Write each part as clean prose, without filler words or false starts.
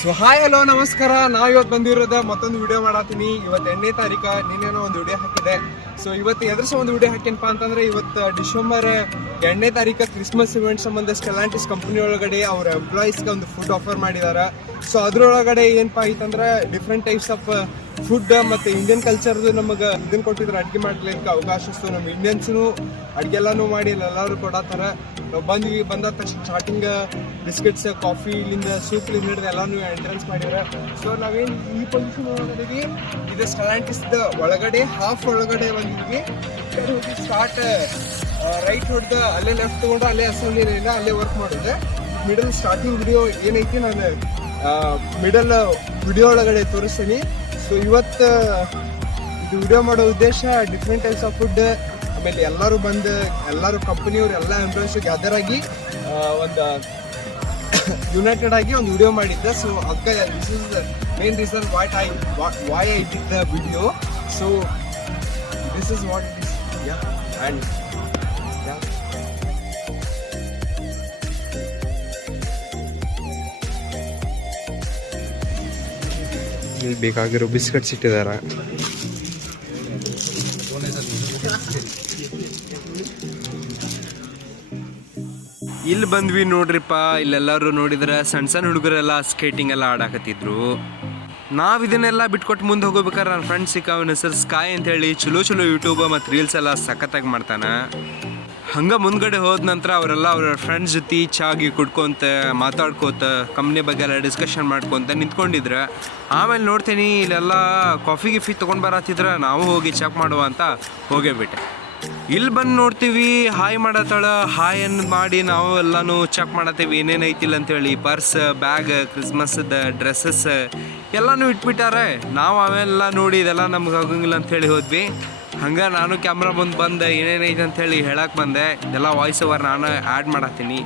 So hi hello ನಮಸ್ಕಾರ. ನಾವು ಇವತ್ತು ಬಂದಿರೋದ ಮತ್ತೊಂದು ವಿಡಿಯೋ ಮಾಡತ್ತೀನಿ. ಇವತ್ತು 8ನೇ ತಾರೀಕು, ನಿನ್ನೇನೋ ಒಂದು ವಿಡಿಯೋ ಹಾಕಿದೆ. ಸೊ ಇವತ್ತು ಎದುರಿಸ ಒಂದು ವಿಡಿಯೋ ಹಾಕೇನಪ್ಪ ಅಂತಂದ್ರೆ, ಇವತ್ತು ಡಿಸೆಂಬರ್ 2ನೇ ತಾರೀಕು ಕ್ರಿಸ್ಮಸ್ ಇವೆಂಟ್ ಸಂಬಂಧ ಸ್ಟೆಲಾಂಟಿಸ್ ಕಂಪನಿ ಒಳಗಡೆ ಅವ್ರ ಎಂಪ್ಲಾಯೀಸ್ಗೆ ಒಂದು ಫುಡ್ ಆಫರ್ ಮಾಡಿದ್ದಾರೆ. ಸೊ ಅದ್ರೊಳಗಡೆ ಏನಪ್ಪ ಆಯ್ತಂದ್ರೆ ಡಿಫ್ರೆಂಟ್ ಟೈಪ್ಸ್ ಆಫ್ ಫುಡ್ ಮತ್ತು ಇಂಡಿಯನ್ ಕಲ್ಚರ್ದು ನಮಗೆ ಇದನ್ನು ಕೊಟ್ಟಿದ್ರೆ ಅಡುಗೆ ಮಾಡ್ಲಿಕ್ಕೆ ಅವಕಾಶ ಇತ್ತು. ನಮ್ಮ ಇಂಡಿಯನ್ಸ್ನು ಅಡುಗೆಲ್ಲನೂ ಮಾಡಿ ಎಲ್ಲರೂ ಕೊಡತ್ತಾರ. ನಾವು ಬಂದ ತಕ್ಷಣ ಸ್ಟಾರ್ಟಿಂಗ್ ಬಿಸ್ಕೆಟ್ಸ್, ಕಾಫಿ, ಇಲ್ಲಿಂದ ಸೂಪ್ಲಿಂದ ಹಿಡಿದು ಎಲ್ಲನೂ ಎಂಟ್ರೆನ್ಸ್ ಮಾಡಿದ್ರೆ. ಸೊ ನಾವೇನು ಈ ಪೊಸಿಷನ್ ಒಳಗಡೆ ಇದು ಸ್ಟೆಲಾಂಟಿಸ್ದ ಒಳಗಡೆ ಹಾಫ್ ಒಳಗಡೆ ಬಂದಿದ್ವಿ. ಹೋಗಿ ಸ್ಟಾರ್ಟ್ ರೈಟ್ ಹೊಡೆದು ಅಲ್ಲೇ ಲೆಫ್ಟ್ ತೊಗೊಂಡು ಅಲ್ಲೇ ಅಸೆಂಬ್ಲಿ ಇಲ್ಲ, ಅಲ್ಲೇ ವರ್ಕ್ ಮಾಡಿದೆ. ಮಿಡಲ್ ಸ್ಟಾರ್ಟಿಂಗ್ ವಿಡಿಯೋ ಏನೈತಿ ನಾನು ಮಿಡಲ್ ವಿಡಿಯೋ ಒಳಗಡೆ ತೋರಿಸ್ತೀನಿ. ಸೊ ಇವತ್ತು ಇದು ವಿಡಿಯೋ ಮಾಡೋ ಉದ್ದೇಶ ಡಿಫ್ರೆಂಟ್ ಟೈಪ್ಸ್ ಆಫ್ ಫುಡ್, ಆಮೇಲೆ ಎಲ್ಲರೂ ಕಂಪನಿಯವ್ರು ಎಲ್ಲ ಎಂಪ್ಲಾಯೀಸ್ ಗ್ಯಾದರ್ ಆಗಿ ಒಂದು ಯುನೈಟೆಡ್ ಆಗಿ ಒಂದು ವಿಡಿಯೋ ಮಾಡಿದ್ದೆ. ಸೊ ಅದಕ್ಕೆ this is the main reason why I did the video. So this is what it is. Yeah, and yeah. ಇಲ್ಲಿ ಬೇಕಾಗಿರೋ ಬಿಸ್ಕೆಟ್ಸ್ ಇಟ್ಟಿದ್ದಾರೆ. ಇಲ್ಲಿ ಬಂದ್ವಿ ನೋಡ್ರಿಪ್ಪ. ಇಲ್ಲೆಲ್ಲರೂ ನೋಡಿದ್ರೆ ಸಣ್ಣ ಸಣ್ಣ ಹುಡುಗರೆಲ್ಲ ಸ್ಕೇಟಿಂಗ್ ಎಲ್ಲ ಆಡಾಕತ್ತಿದ್ರು. ನಾವು ಇದನ್ನೆಲ್ಲ ಬಿಟ್ಕೊಟ್ಟು ಮುಂದೆ ಹೋಗ್ಬೇಕಾದ್ರೆ ನನ್ನ ಫ್ರೆಂಡ್ಸ್ ಸಿಕ್ಕ ಹೆಸರು ಸ್ಕಾಯ್ ಅಂತೇಳಿ ಚಲೋ ಯೂಟ್ಯೂಬ್ ಮತ್ತು ರೀಲ್ಸ್ ಎಲ್ಲ ಸಖತ್ತಾಗಿ ಮಾಡ್ತಾನೆ. ಹಂಗೆ ಮುಂದ್ಗಡೆ ಹೋದ ನಂತರ ಅವರೆಲ್ಲ ಅವ್ರ ಫ್ರೆಂಡ್ಸ್ ಜೊತೆ ಚಾಗಿ ಕುಡ್ಕೊತ ಮಾತಾಡ್ಕೋತ ಕಂಪ್ನಿ ಬಗ್ಗೆ ಎಲ್ಲ ಡಿಸ್ಕಷನ್ ಮಾಡ್ಕೊತ ನಿಂತ್ಕೊಂಡಿದ್ರೆ. ಆಮೇಲೆ ನೋಡ್ತೀನಿ ಇಲ್ಲೆಲ್ಲ ಕಾಫಿ ಗಿಫಿ ತೊಗೊಂಡು ಬರತ್ತಿದ್ರೆ ನಾವು ಹೋಗಿ ಚೆಕ್ ಮಾಡುವ ಅಂತ ಹೋಗೇಬಿಟ್ಟೆ. ಇಲ್ಲಿ ಬಂದು ನೋಡ್ತೀವಿ ಹಾಯ್ ಮಾಡತ್ತಾಳ. ಹಾಯ್ ಮಾಡಿ ನಾವು ಎಲ್ಲನೂ ಚೆಕ್ ಮಾಡತ್ತೀವಿ ಏನೇನೈತಿಲ್ಲ ಅಂತೇಳಿ. ಪರ್ಸ್, ಬ್ಯಾಗ್, ಕ್ರಿಸ್ಮಸ್ದ ಡ್ರೆಸ್ಸಸ್ ಎಲ್ಲನೂ ಇಟ್ಬಿಟ್ಟಾರೆ. ನಾವು ಅವೆಲ್ಲ ನೋಡಿ ಇದೆಲ್ಲ ನಮ್ಗೆ ಆಗಂಗಿಲ್ಲ ಅಂಥೇಳಿ ಹೋದ್ವಿ. ಹಂಗೆ ನಾನು ಕ್ಯಾಮ್ರಾ ಬಂದು ಏನೇನೈತೆ ಅಂಥೇಳಿ ಹೇಳಕ್ಕೆ ಬಂದೆ. ಇದೆಲ್ಲ ವಾಯ್ಸ್ ಓವರ್ ನಾನು ಆ್ಯಡ್ ಮಾಡತ್ತೀನಿ.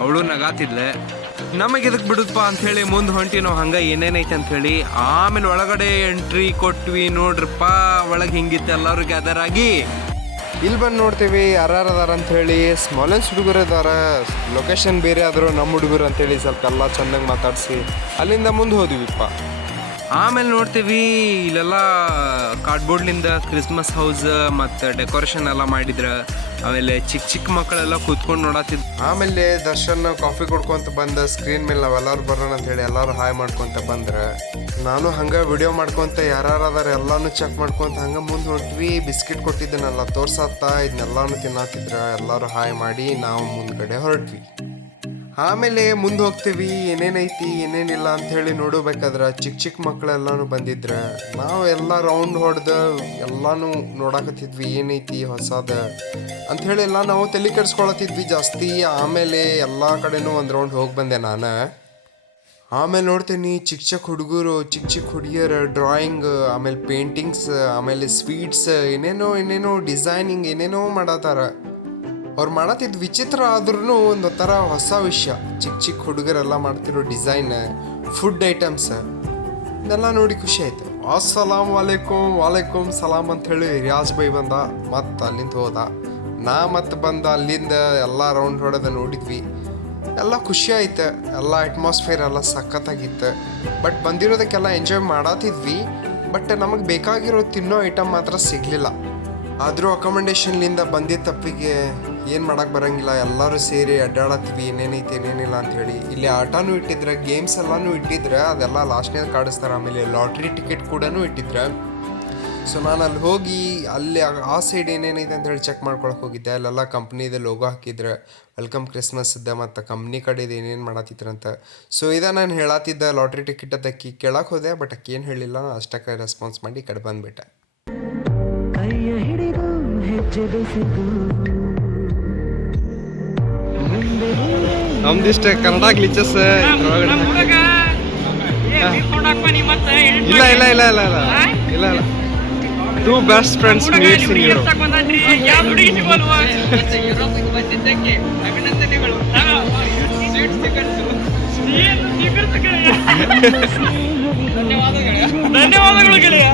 ಅವಳು ನಗಾತಿದ್ಲೆ. ನಮಗೆ ಇದಕ್ಕೆ ಬಿಡುತ್ತಪ್ಪ ಅಂಥೇಳಿ ಮುಂದೆ ಹೊಂಟಿ ನಾವು ಹಂಗೆ ಏನೇನೈತೆ ಅಂಥೇಳಿ. ಆಮೇಲೆ ಒಳಗಡೆ ಎಂಟ್ರಿ ಕೊಟ್ವಿ. ನೋಡ್ರಪ್ಪ ಒಳಗೆ ಹಿಂಗಿತ್ತು ಎಲ್ಲರೂ ಗ್ಯಾದರ್ ಆಗಿ. ಇಲ್ಲಿ ಬಂದು ನೋಡ್ತೀವಿ ಯಾರ್ಯಾರು ಅದಾರ ಅಂಥೇಳಿ. ಸ್ಮಾಲೆಸ್ಟ್ ಹುಡುಗರು ಇದಾರ. ಲೊಕೇಶನ್ ಬೇರೆ ಆದರೂ ನಮ್ಮ ಹುಡುಗರು ಅಂಥೇಳಿ ಸ್ವಲ್ಪ ಎಲ್ಲ ಚೆನ್ನಾಗಿ ಮಾತಾಡಿಸಿ ಅಲ್ಲಿಂದ ಮುಂದೆ ಹೋದ್ವಿಪ್ಪ. ಆಮೇಲೆ ನೋಡ್ತೀವಿ ಇಲ್ಲೆಲ್ಲ ಕಾರ್ಡ್ಬೋರ್ಡ್ಲಿಂದ ಕ್ರಿಸ್ಮಸ್ ಹೌಸ್ ಮತ್ತು ಡೆಕೋರೇಷನ್ ಎಲ್ಲ ಮಾಡಿದ್ರೆ. ಆಮೇಲೆ ಚಿಕ್ಕ ಮಕ್ಕಳೆಲ್ಲ ಕೂತ್ಕೊಂಡು ನೋಡತ್ತಿದ್ರು. ಆಮೇಲೆ ದರ್ಶನ್ ಕಾಫಿ ಕೊಡ್ಕೊಂತ ಬಂದ ಸ್ಕ್ರೀನ್ ಮೇಲೆ ನಾವೆಲ್ಲರೂ ಬರೋಣ ಅಂಥೇಳಿ ಎಲ್ಲರೂ ಹಾಯ್ ಮಾಡ್ಕೊತ ಬಂದ್ರೆ. ನಾನು ಹಂಗೆ ವಿಡಿಯೋ ಮಾಡ್ಕೊತ ಯಾರ್ಯಾರು ಅದಾರ ಎಲ್ಲನೂ ಚೆಕ್ ಮಾಡ್ಕೊತ ಹಂಗೆ ಮುಂದೆ ಹೊಂಟ್ವಿ. ಬಿಸ್ಕಿಟ್ ಕೊಟ್ಟಿದ್ದನ್ನೆಲ್ಲ ತೋರ್ಸತ್ತ ಇದನ್ನೆಲ್ಲನೂ ತಿನ್ನತ್ತಿದ್ರ. ಎಲ್ಲರೂ ಹಾಯ್ ಮಾಡಿ ನಾವು ಮುಂದ್ಗಡೆ ಹೊರಟ್ವಿ. ಆಮೇಲೆ ಮುಂದೆ ಹೋಗ್ತೀವಿ ಏನೇನೈತಿ ಏನೇನಿಲ್ಲ ಅಂಥೇಳಿ ನೋಡಬೇಕಾದ್ರೆ ಚಿಕ್ಕ ಮಕ್ಕಳೆಲ್ಲನೂ ಬಂದಿದ್ರೆ. ನಾವು ಎಲ್ಲ ರೌಂಡ್ ಹೊಡೆದು ಎಲ್ಲನೂ ನೋಡಾಕತ್ತಿದ್ವಿ ಏನೈತಿ ಹೊಸದ ಅಂಥೇಳಿ ಎಲ್ಲ ನಾವು ತಲೆ ಕೆಡಿಸ್ಕೊಳತ್ತಿದ್ವಿ ಜಾಸ್ತಿ. ಆಮೇಲೆ ಎಲ್ಲ ಕಡೆನೂ ಒಂದು ರೌಂಡ್ ಹೋಗಿ ಬಂದೆ ನಾನು. ಆಮೇಲೆ ನೋಡ್ತೀನಿ ಚಿಕ್ಕ ಹುಡುಗರು, ಚಿಕ್ಕ ಹುಡುಗಿಯರು ಡ್ರಾಯಿಂಗ್, ಆಮೇಲೆ ಪೇಂಟಿಂಗ್ಸ್, ಆಮೇಲೆ ಸ್ವೀಟ್ಸ್, ಏನೇನೋ ಡಿಸೈನಿಂಗ್ ಏನೇನೋ ಮಾಡತ್ತಾರ. ಅವ್ರು ಮಾಡತ್ತಿದ್ದು ವಿಚಿತ್ರ ಆದ್ರೂ ಒಂದು ಥರ ಹೊಸ ವಿಷಯ. ಚಿಕ್ಕ ಹುಡುಗರೆಲ್ಲ ಮಾಡ್ತಿರೋ ಡಿಸೈನ್, ಫುಡ್ ಐಟಮ್ಸ್ ಇದೆಲ್ಲ ನೋಡಿ ಖುಷಿ ಆಯಿತು. ಅಸ್ಸಲಾಮ್ ವಾಲೇಕುಮ್ ಸಲಾಮ್ ಅಂಥೇಳಿ ರಿಯಾಜ್ ಬೈ ಬಂದ. ಮತ್ತು ಅಲ್ಲಿಂದ ಹೋದ. ಮತ್ತು ಬಂದ ಅಲ್ಲಿಂದ ಎಲ್ಲ ರೌಂಡ್ ಹೊಡೆದ ನೋಡಿದ್ವಿ. ಎಲ್ಲ ಖುಷಿ ಆಯ್ತು. ಎಲ್ಲ ಅಟ್ಮಾಸ್ಫಿಯರ್ ಎಲ್ಲ ಸಖತ್ತಾಗಿತ್ತು. ಬಟ್ ಬಂದಿರೋದಕ್ಕೆಲ್ಲ ಎಂಜಾಯ್ ಮಾಡತ್ತಿದ್ವಿ. ಬಟ್ ನಮಗೆ ಬೇಕಾಗಿರೋ ತಿನ್ನೋ ಐಟಮ್ ಮಾತ್ರ ಸಿಗಲಿಲ್ಲ. ಆದರೂ ಅಕಾಮಡೇಷನ್ಲಿಂದ ಬಂದಿದ್ದ ತಪ್ಪಿಗೆ ಏನು ಮಾಡೋಕ್ಕೆ ಬರೋಂಗಿಲ್ಲ. ಎಲ್ಲರೂ ಸೇರಿ ಅಡ್ಡಾಡತ್ತೀವಿ ಏನೇನೈತಿ ಏನೇನಿಲ್ಲ ಅಂಥೇಳಿ. ಇಲ್ಲಿ ಆಟನೂ ಇಟ್ಟಿದ್ರೆ, ಗೇಮ್ಸ್ ಎಲ್ಲನೂ ಇಟ್ಟಿದ್ರೆ ಅದೆಲ್ಲ ಲಾಸ್ಟ್ನೇದು ಕಾಡಿಸ್ತಾರೆ. ಆಮೇಲೆ ಲಾಟ್ರಿ ಟಿಕೆಟ್ ಕೂಡ ಇಟ್ಟಿದ್ರೆ. ಸೊ ನಾನು ಅಲ್ಲಿ ಹೋಗಿ ಅಲ್ಲಿ ಆ ಸೈಡ್ ಏನೇನೈತೆ ಅಂಥೇಳಿ ಚೆಕ್ ಮಾಡ್ಕೊಳಕ್ಕೆ ಹೋಗಿದ್ದೆ. ಅಲ್ಲೆಲ್ಲ ಕಂಪ್ನಿದು ಲೋಗೋ ಹಾಕಿದ್ರೆ ವೆಲ್ಕಮ್ ಕ್ರಿಸ್ಮಸ್ದ ಮತ್ತು ಕಂಪ್ನಿ ಕಡೆದು ಏನೇನು ಮಾಡತ್ತಿದ್ರಂತ. ಸೊ ಇದ ನಾನು ಹೇಳತ್ತಿದ್ದ ಲಾಟ್ರಿ ಟಿಕೆಟ್ ಅದಕ್ಕೆ ಕೇಳಕ್ಕೆ ಹೋದೆ. ಬಟ್ ಅಕ್ಕಿ ಏನು ಹೇಳಿಲ್ಲ. ಅಷ್ಟಕ್ಕೆ ರೆಸ್ಪಾನ್ಸ್ ಮಾಡಿ ಈ ಕಡೆ ಬಂದುಬಿಟ್ಟೆ. ನಮ್ದಿಷ್ಟ ಕನ್ನಡ ಗ್ಲಿಚಸ್ ಇಲ್ಲ two best friends meets in Europe. ಧನ್ಯವಾದಗಳು ಗೆಳೆಯ.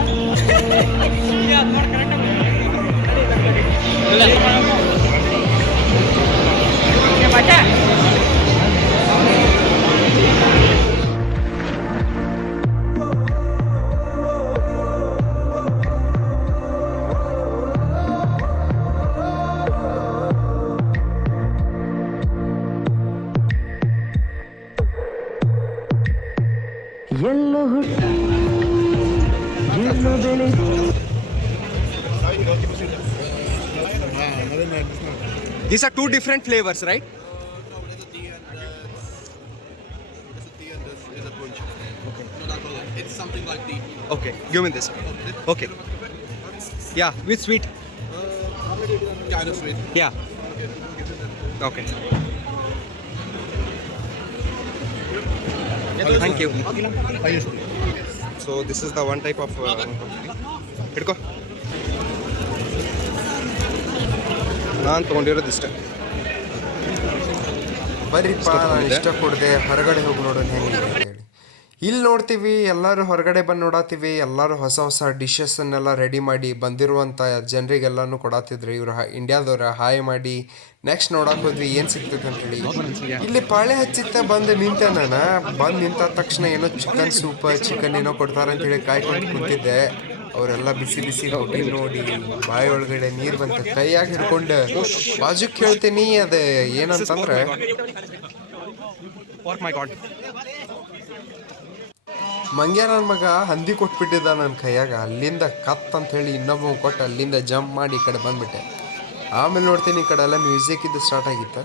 ಎಲ್ಲೋ ಹುಟ್ಟಿ ಎಲ್ಲೋ ಬೆಳೆದು These are two different flavors, right? It's something like tea. Okay, give me this. Okay. Yeah, with sweet. Kind of sweet. Yeah. Okay. Thank you. So this is the one type of. ಹಿಡ್ಕೋ. ನಾನು ತೊಗೊಂಡಿರೋದು ಇಷ್ಟ. ಬರ್ರಿಪ್ಪ, ನಾನು ಇಷ್ಟ ಕೊಡದೆ ಹೊರಗಡೆ ಹೋಗಿ ನೋಡೋಣ ಹೆಂಗಿದೆ ಅಂತೇಳಿ. ಇಲ್ಲಿ ನೋಡ್ತೀವಿ ಎಲ್ಲರೂ ಹೊರಗಡೆ ಬಂದು ನೋಡತ್ತೀವಿ, ಎಲ್ಲರೂ ಹೊಸ ಹೊಸ ಡಿಶಸ್ಸನ್ನೆಲ್ಲ ರೆಡಿ ಮಾಡಿ ಬಂದಿರುವಂಥ ಜನರಿಗೆಲ್ಲನೂ ಕೊಡತ್ತಿದ್ರು. ಇವರು ಇಂಡಿಯಾದವ್ರ ಹಾಯ್ ಮಾಡಿ ನೆಕ್ಸ್ಟ್ ನೋಡಕ್ಕೆ ಹೋದ್ವಿ ಏನು ಸಿಗ್ತೈತೆ ಅಂತೇಳಿ. ಇಲ್ಲಿ ಪಾಳೆ ಹಚ್ಚಿತ್ತ ಬಂದು ನಿಂತೆ ನಾನು. ಬಂದು ನಿಂತ ತಕ್ಷಣ ಏನೋ ಚಿಕನ್ ಸೂಪ್ ಚಿಕನ್ ಏನೋ ಕೊಡ್ತಾರೆ ಅಂತೇಳಿ ಕಾಯ್ಕೊಂಡು ಕುಂತಿದ್ದೆ. ಅವರೆಲ್ಲ ಬಿಸಿ ಬಿಸಿ ರೊಟ್ಟಿ ನೋಡಿ ಬಾಯಿ ಒಳಗಡೆ ನೀರು ಬಂತ. ಕೈಯಾಗಿ ಹಿಡ್ಕೊಂಡು ಬಾಜುಕ್ ಹೇಳ್ತೀನಿ, ಅದು ಏನಂತಂದ್ರೆ ಮಂಗ್ಯ ನನ್ನ ಮಗ ಹಂದಿ ಕೊಟ್ಬಿಟ್ಟಿದ್ದ ನನ್ನ ಕೈಯಾಗ. ಅಲ್ಲಿಂದ ಕತ್ ಅಂತ ಹೇಳಿ ಇನ್ನೊಬ್ಬ ಕೊಟ್ಟು ಅಲ್ಲಿಂದ ಜಂಪ್ ಮಾಡಿ ಈ ಕಡೆ ಬಂದ್ಬಿಟ್ಟೆ. ಆಮೇಲೆ ನೋಡ್ತೀನಿ ಈ ಕಡೆ ಎಲ್ಲ ಮ್ಯೂಸಿಕ್ ಇದು ಸ್ಟಾರ್ಟ್ ಆಗಿತ್ತು.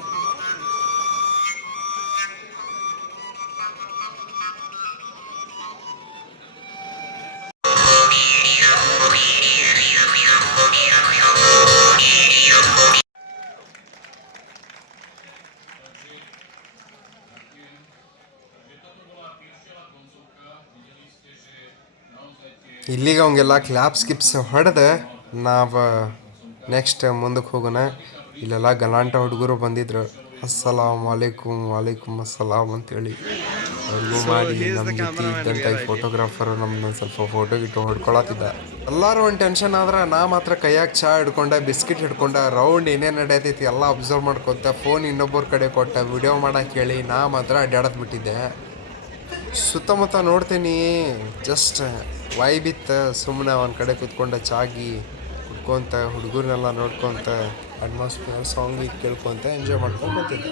ಇಲ್ಲಿಗೆ ಅವಂಗೆಲ್ಲ ಕ್ಲಾಪ್ ಸ್ಕಿಪ್ಸ್ ಹೊಡೆದು ನಾವು ನೆಕ್ಸ್ಟ್ ಮುಂದಕ್ಕೆ ಹೋಗೋಣ. ಇಲ್ಲೆಲ್ಲ ಗಲಾಂಟ ಹುಡುಗರು ಬಂದಿದ್ರು. ಅಸ್ಸಲಾಮ್ ವಾಲೇಕುಮ್ ವಾಲೇಕುಮ್ ಅಸ್ಸಲಾಮ್ ಅಂತೇಳಿ ಅವ್ರಿಗೂ ಮಾಡಿ ನಮ್ಮ ಜೊತೆ ಇದ್ದಂಥ ಈ ಫೋಟೋಗ್ರಾಫರು ನಮ್ದೊಂದು ಸ್ವಲ್ಪ ಫೋಟೋ ಗಿಟ್ಟು ಹೊಡ್ಕೊಳತ್ತಿದ್ದ. ಎಲ್ಲರೂ ಒಂದು ಟೆನ್ಷನ್ ಆದ್ರೆ ನಾ ಮಾತ್ರ ಕೈಯಾಗ ಚಹಾ ಹಿಡ್ಕೊಂಡೆ, ಬಿಸ್ಕಿಟ್ ಹಿಡ್ಕೊಂಡೆ, ರೌಂಡ್ ಏನೇನು ನಡೆಯತೈತಿ ಎಲ್ಲ ಅಬ್ಸರ್ವ್ ಮಾಡ್ಕೊತ ಫೋನ್ ಇನ್ನೊಬ್ಬರ ಕಡೆ ಕೊಟ್ಟ ವಿಡಿಯೋ ಮಾಡಕ್ಕೆ ಹೇಳಿ ನಾ ಮಾತ್ರ ಅಡ್ಡಾಡತ್ ಬಿಟ್ಟಿದ್ದೆ. ಸುತ್ತಮುತ್ತ ನೋಡ್ತೀನಿ, ಜಸ್ಟ್ ವೈಬಿತ್ತು. ಸುಮ್ಮನೆ ಒಂದು ಕಡೆ ಕೂತ್ಕೊಂಡೆ ಚಾಗಿ ಕುಡ್ಕೊತ ಹುಡುಗರನ್ನೆಲ್ಲ ನೋಡ್ಕೊತ ಅಟ್ಮಾಸ್ಫಿಯರ್ ಸಾಂಗ್ ಕೇಳ್ಕೊತ ಎಂಜಾಯ್ ಮಾಡ್ಕೊಂಡು ಬರ್ತಿದ್ದೆ.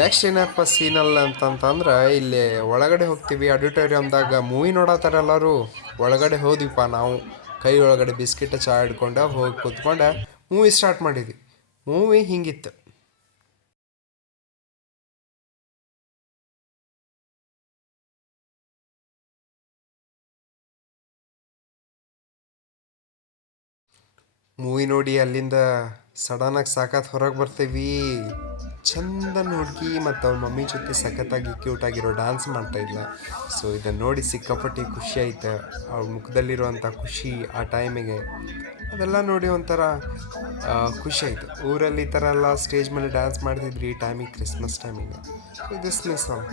ನೆಕ್ಸ್ಟ್ ಏನಪ್ಪ ಸೀನಲ್ಲ ಅಂತಂತಂದ್ರೆ ಇಲ್ಲಿ ಒಳಗಡೆ ಹೋಗ್ತೀವಿ. ಆಡಿಟೋರಿಯಮ್ದಾಗ ಮೂವಿ ನೋಡತ್ತಾರ ಎಲ್ಲರೂ. ಒಳಗಡೆ ಹೋದ್ವಿಪ್ಪ ನಾವು. ಕೈ ಒಳಗಡೆ ಬಿಸ್ಕಿಟ್ ಚಹಾ ಹಿಡ್ಕೊಂಡು ಹೋಗಿ ಕೂತ್ಕೊಂಡು ಮೂವಿ ಸ್ಟಾರ್ಟ್ ಮಾಡಿದ್ವಿ. ಮೂವಿ ಹಿಂಗಿತ್ತು. ಮೂವಿ ನೋಡಿ ಅಲ್ಲಿಂದ ಸಡನ್ನಾಗಿ ಸಾಕಾತ್ ಹೊರಗೆ ಬರ್ತೀವಿ. ಚಂದನ ಹುಡುಗಿ ಮತ್ತು ಅವ್ರ ಮಮ್ಮಿ ಜೊತೆ ಸಖತ್ತಾಗಿ ಕ್ಯೂಟಾಗಿರೋ ಡ್ಯಾನ್ಸ್ ಮಾಡ್ತಾಯಿದ್ಲ. ಸೊ ಇದನ್ನು ನೋಡಿ ಸಿಕ್ಕಾಪಟ್ಟಿ ಖುಷಿ ಆಯ್ತು. ಅವ್ರ ಮುಖದಲ್ಲಿರುವಂಥ ಖುಷಿ ಆ ಟೈಮಿಗೆ ಅದೆಲ್ಲ ನೋಡಿ ಒಂಥರ ಖುಷಿ ಆಯಿತು. ಊರಲ್ಲಿ ಈ ಥರ ಎಲ್ಲ ಸ್ಟೇಜ್ ಮೇಲೆ ಡ್ಯಾನ್ಸ್ ಮಾಡ್ತಿದ್ರಿ ಈ ಟೈಮಿಗೆ, ಕ್ರಿಸ್ಮಸ್ ಟೈಮಿಗೆ. So this me song.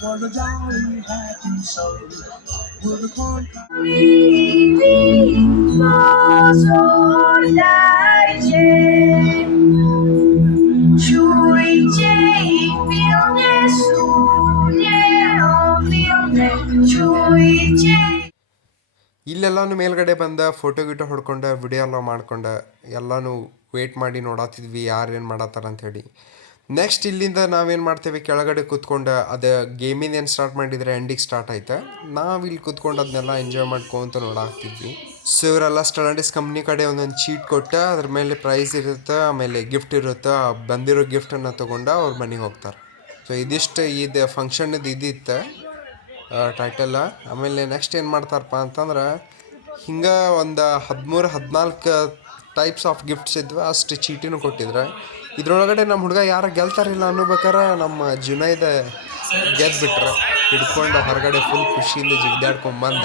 Was a jolly happy soul with a corn ಇಲ್ಲೆಲ್ಲಾನು ಮೇಲ್ಗಡೆ ಬಂದ ಫೋಟೋ ಗಿಟೋ ಹೊಡ್ಕೊಂಡು ವಿಡಿಯೋ ಎಲ್ಲ ಮಾಡ್ಕೊಂಡು ಎಲ್ಲನೂ ವೇಟ್ ಮಾಡಿ ನೋಡತ್ತಿದ್ವಿ ಯಾರೇನು ಮಾಡತ್ತಾರ ಅಂಥೇಳಿ. ನೆಕ್ಸ್ಟ್ ಇಲ್ಲಿಂದ ನಾವೇನು ಮಾಡ್ತೇವೆ, ಕೆಳಗಡೆ ಕೂತ್ಕೊಂಡು ಅದು ಗೇಮಿಂದ ಏನು ಸ್ಟಾರ್ಟ್ ಮಾಡಿದರೆ ಎಂಡಿಗೆ ಸ್ಟಾರ್ಟ್ ಆಯ್ತು. ನಾವು ಇಲ್ಲಿ ಕೂತ್ಕೊಂಡು ಅದನ್ನೆಲ್ಲ ಎಂಜಾಯ್ ಮಾಡ್ಕೊಂತ ನೋಡಾಕ್ತಿದ್ವಿ. ಸೊ ಇವರೆಲ್ಲ ಸ್ಟಡಂಡಿಸ್ ಕಂಪ್ನಿ ಕಡೆ ಒಂದೊಂದು ಚೀಟ್ ಕೊಟ್ಟು ಅದ್ರ ಮೇಲೆ ಪ್ರೈಸ್ ಇರುತ್ತೆ, ಆಮೇಲೆ ಗಿಫ್ಟ್ ಇರುತ್ತೆ. ಬಂದಿರೋ ಗಿಫ್ಟನ್ನು ತೊಗೊಂಡು ಅವ್ರ ಮನೆಗೆ ಹೋಗ್ತಾರೆ. ಸೊ ಇದಿಷ್ಟು ಇದು ಫಂಕ್ಷನ್ದು ಇದಿತ್ತು ಟೈಟಲ್ಲ. ಆಮೇಲೆ ನೆಕ್ಸ್ಟ್ ಏನು ಮಾಡ್ತಾರಪ್ಪ ಅಂತಂದ್ರೆ ಹಿಂಗೆ ಒಂದು 13-14 ಟೈಪ್ಸ್ ಆಫ್ ಗಿಫ್ಟ್ಸ್ ಇದ್ವು. ಅಷ್ಟು ಚೀಟಿನೂ ಕೊಟ್ಟಿದ್ರೆ ಇದ್ರೊಳಗಡೆ ನಮ್ಮ ಹುಡುಗ ಯಾರು ಗೆಲ್ತಾರಿಲ್ಲ ಅನ್ನೋಬೇಕಾರೆ ನಮ್ಮ ಜುನೈದ ಗೆದ್ಬಿಟ್ರೆ ಹಿಡ್ಕೊಂಡು ಹೊರಗಡೆ ಫುಲ್ ಖುಷಿಯಿಂದ ಜಿಗ್ದಾಡ್ಕೊಂಬಂದ.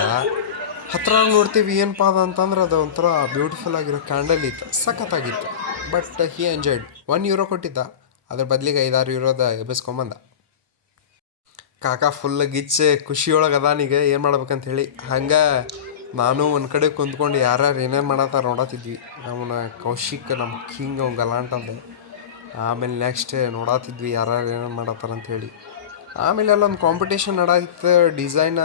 ಹತ್ರ ನೋಡ್ತೀವಿ ಏನಪ್ಪ ಅಂತಂದ್ರೆ ಅದು ಒಂಥರ ಬ್ಯೂಟಿಫುಲ್ ಆಗಿರೋ ಕ್ಯಾಂಡಲ್ ಇತ್ತು, ಸಖತ್ತಾಗಿತ್ತು. But he enjoyed. €1 ಕೊಟ್ಟಿದ್ದ, ಅದ್ರ ಬದಲಿಗೆ €5-6 ಎಬ್ಬಿಸ್ಕೊಂಬಂದ. ಕಾಕ ಫುಲ್ ಗಿಚ್ಚೆ ಖುಷಿಯೊಳಗೆ ಅದಾನೀಗ ಏನು ಮಾಡ್ಬೇಕಂತ ಹೇಳಿ. ಹಂಗೆ ನಾನು ಒಂದು ಕಡೆ ಕುಂತ್ಕೊಂಡು ಯಾರ್ಯಾರು ಏನೇನು ಮಾಡತ್ತಾರ ನೋಡತ್ತಿದ್ವಿ. ನಮ್ಮನ್ನ ಕೌಶಿಕ್ ನಮ್ಮ ಕಿಂಗ್ ಅವ್ನು ಗಲಾಂಟ ಅಂದೆ. ಆಮೇಲೆ ನೆಕ್ಸ್ಟ್ ನೋಡತ್ತಿದ್ವಿ ಯಾರ್ಯಾರು ಏನೇನು ಮಾಡತ್ತಾರ ಅಂಥೇಳಿ. ಆಮೇಲೆ ಅಲ್ಲೊಂದು ಕಾಂಪಿಟೇಷನ್ ನಡಾಯಿತ್ತು ಡಿಸೈನ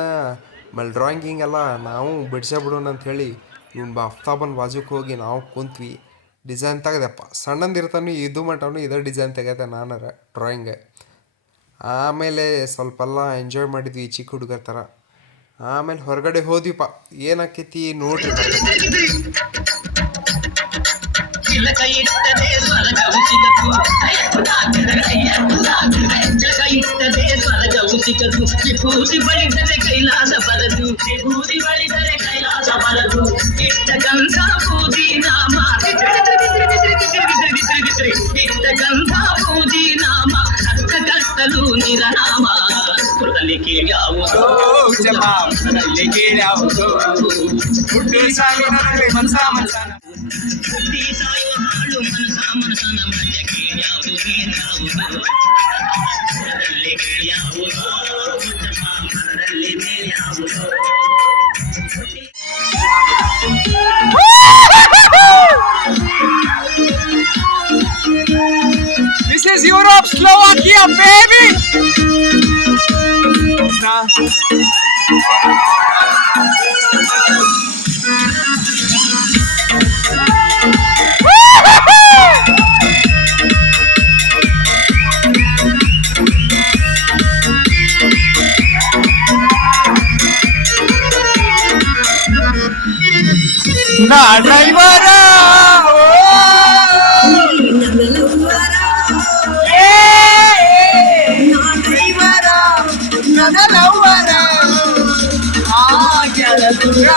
ಆಮೇಲೆ ಡ್ರಾಯಿಂಗಿಂಗೆಲ್ಲ ನಾವು ಬಿಡ್ಸೇ ಬಿಡೋಣ ಅಂಥೇಳಿ ಇವ್ನು ಅಫ್ತಾಬನ್ ಬಾಜುಕ್ಕೆ ಹೋಗಿ ನಾವು ಕುಂತ್ವಿ. ಡಿಸೈನ್ ತೆಗೆದಪ್ಪ, ಸಣ್ಣಂದಿರ್ತಾನು ಇದು ಮಟನು ಇದೇ ಡಿಸೈನ್ ತೆಗೆದೆ ನಾನಾರ ಡ್ರಾಯಿಂಗ್. ಆಮೇಲೆ ಸ್ವಲ್ಪೆಲ್ಲ ಎಂಜಾಯ್ ಮಾಡಿದ್ವಿ ಚಿಕ್ಕ ಹುಡುಗರ ಥರ. ಆಮೇಲೆ ಹೊರಗಡೆ ಹೋದ್ವಿಪ್ಪ, ಏನಾಕೈತಿ ನೋಡ್ರಿ. ಚಿಲಕ ಇಟ್ಟದೆ ಸ್ವರ್ಗವು ಸಿಗದು, ಚಿಲಕ ಇಟ್ಟದೆ ಸ್ವರ್ಗವು ಸಿಗದು, ವಿಭೂತಿ ಬಳಿದರೆ ಕೈಲಾಸ ಬರದು, ವಿಭೂತಿ ಬಳಿದರೆ ಕೈಲಾಸ ಬರದು, ಇಟ್ಟ ಗಂಧ ಬೂದಿ ನಾಮ, ಇಟ್ಟ ಗಂಧ ಬೂದಿ ನಾಮ, ಕಷ್ಟ ಕಷ್ಟಲು ನಿರನಾಮ, ಕುರಲಿ ಕೀಳ್ಯಾವುದೋ ಜಮಾಲಿ ಕೀಳ್ಯಾವುದೋ, ಹುಟ್ಟಿ ಸಾಯುವ ಮನಸ ಮನಸನ, ಹುಟ್ಟಿ ಸಾಯುವ ಹಾಳು ಮನಸ ಮನಸನ ಮಧ್ಯ ಕೀಳ್ಯಾವುದು ಮೇಲ್ಯಾವುದೋ, ಮನದಲ್ಲಿ ಕೀಳ್ಯಾವುದೋ ಮನದಲ್ಲಿ ಮೇಲ್ಯಾವುದೋ. This is Europe, Slovakia, baby! Na driver! ನನ್ನ ಲವ್ವರ ಆ ಕೆಲ ದೂರ